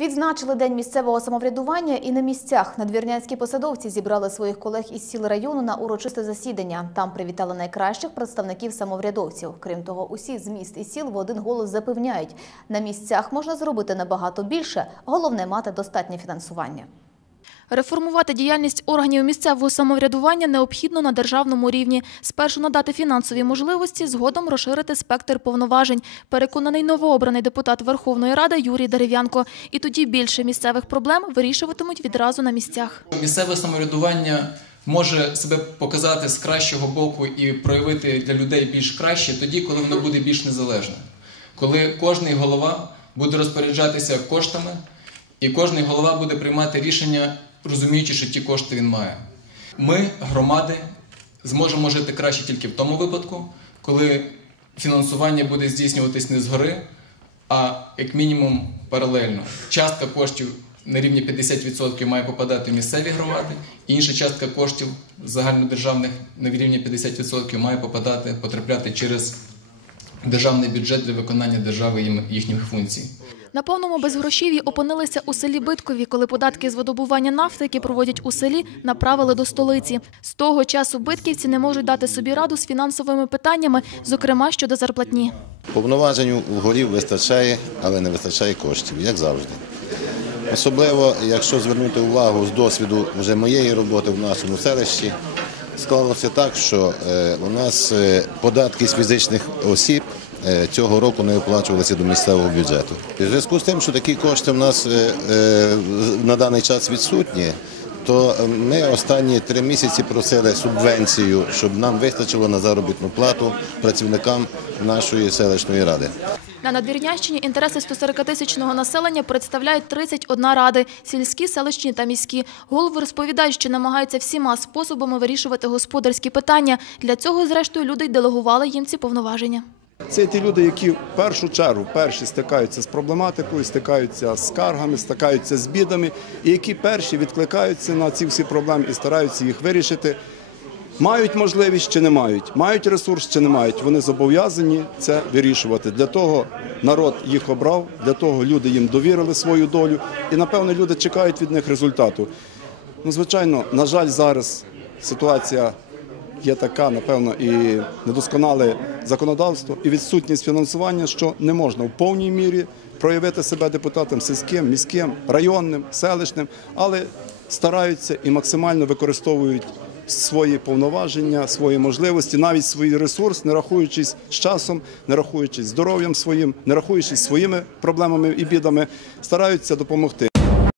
Відзначили день місцевого самоврядування і на місцях. Надвірнянські посадовці зібрали своїх колег із сіл району на урочисте засідання. Там привітали найкращих представників самоврядовців. Крім того, усі з міст і сіл в один голос запевняють, на місцях можна зробити набагато більше. Головне мати достатнє фінансування. Реформувати діяльність органів місцевого самоврядування необхідно на державному рівні. Спершу надати фінансові можливості, згодом розширити спектр повноважень. Переконаний новообраний депутат Верховної Ради Юрій Дерев'янко. І тоді більше місцевих проблем вирішуватимуть відразу на місцях. Місцеве самоврядування може себе показати з кращого боку і проявити для людей більш краще тоді, коли воно буде більш незалежне. Коли кожний голова буде розпоряджатися коштами, і кожний голова буде приймати рішення, розуміючи, що ті кошти він має. Ми, громади, зможемо жити краще тільки в тому випадку, коли фінансування буде здійснюватись не згори, а як мінімум паралельно. Частка коштів на рівні 50% має попадати в місцеві громади, інша частка коштів загальнодержавних на рівні 50% має попадати, потрапляти через державний бюджет для виконання держави їхніх функцій. На повному безгрошів'ї опинилися у селі Биткові, коли податки з видобування нафти, які проводять у селі, направили до столиці. З того часу битківці не можуть дати собі раду з фінансовими питаннями, зокрема щодо зарплатні. Повноважень у вистачає, але не вистачає коштів, як завжди. Особливо, якщо звернути увагу з досвіду вже моєї роботи в нашому селищі, склалося так, що е, у нас е, податки з фізичних осіб цього року не оплачувалися до місцевого бюджету. У зв'язку з тим, що такі кошти в нас е, е, на даний час відсутні, то ми останні три місяці просили субвенцію, щоб нам вистачило на заробітну плату працівникам нашої селищної ради. На Надвірнянщині інтереси 140-тисячного населення представляють 31 ради – сільські, селищні та міські. Голови розповідають, що намагаються всіма способами вирішувати господарські питання. Для цього, зрештою, люди й делегували їм ці повноваження. Це ті люди, які в першу чергу перші стикаються з проблематикою, стикаються з скаргами, стикаються з бідами, і які перші відкликаються на ці всі проблеми і стараються їх вирішити. Мають можливість чи не мають, мають ресурс чи не мають. Вони зобов'язані це вирішувати. Для того народ їх обрав, для того люди їм довірили свою долю, і напевно люди чекають від них результату. Ну, звичайно, на жаль, зараз ситуація є така, напевно, і недосконале законодавство, і відсутність фінансування, що не можна в повній мірі проявити себе депутатам сільським, міським, районним, селищним, але стараються і максимально використовують свої повноваження, свої можливості, навіть свій ресурс, не рахуючись з часом, не рахуючись здоров'ям своїм, не рахуючись своїми проблемами і бідами, стараються допомогти.